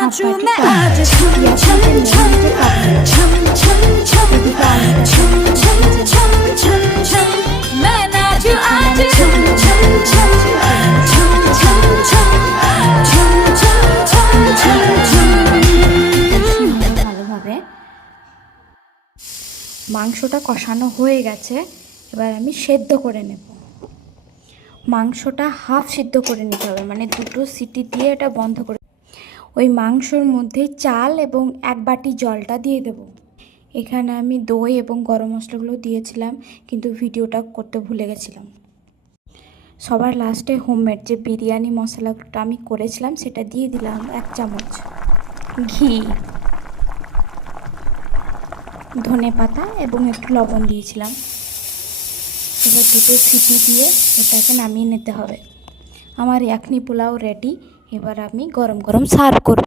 बाजू में आज छम छम छम छम छम छम छम छम छम छम छम मैं नाचूं आज छम छम छम छम छम छम छम छम छम छम ভালোভাবে মাংসটা কষানো হয়ে গেছে। এবার আমি সেদ্ধ করে নেব। মাংসটা হাফ সিদ্ধ করে নিতে হবে, মানে দুটো সিটি দিয়ে এটা বন্ধ করে ওই মাংসর মধ্যে চাল এবং 1 বাটি জলটা দিয়ে দেব। এখানে আমি দই এবং গরম মশলাগুলো দিয়েছিলাম, কিন্তু ভিডিওটা করতে ভুলে গেছিলাম। সবার লাস্টে হোমমেড যে বিরিয়ানি মশলাটা আমি করেছিলাম সেটা দিয়ে দিলাম 1 চামচ, ঘি, ধনে পাতা এবং একটু লবণ দিয়েছিলাম। এবার দুটো সিটি দিয়ে এটাকে নামিয়ে নিতে হবে। আমার ইয়াখনি পোলাও রেডি। এবার আমি গরম গরম সার্ভ করব।